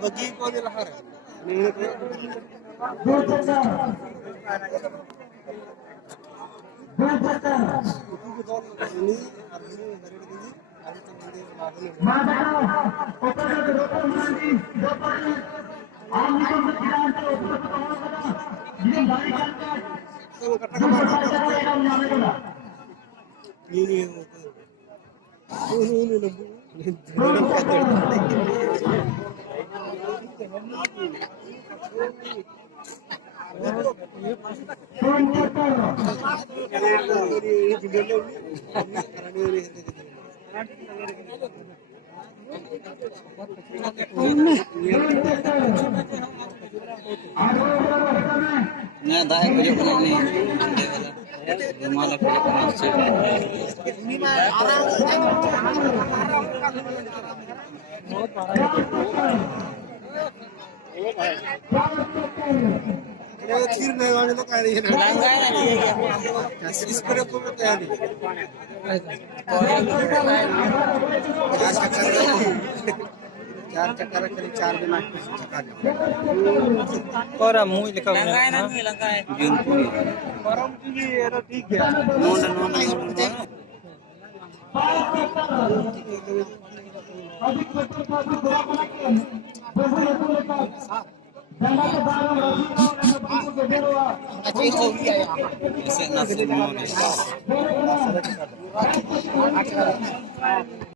bagi ko nila har. Nah, dah aku juga pernah ni. Malah aku juga pernah cek. खीर नहीं वाले तो कह रही है ना इस पर को बताया नहीं चार चक्कर करीब 4 दिन और मुँह लिखा हुआ है ना जून पूरी परम की ये तो ठीक है नोन नोन ऐसे ना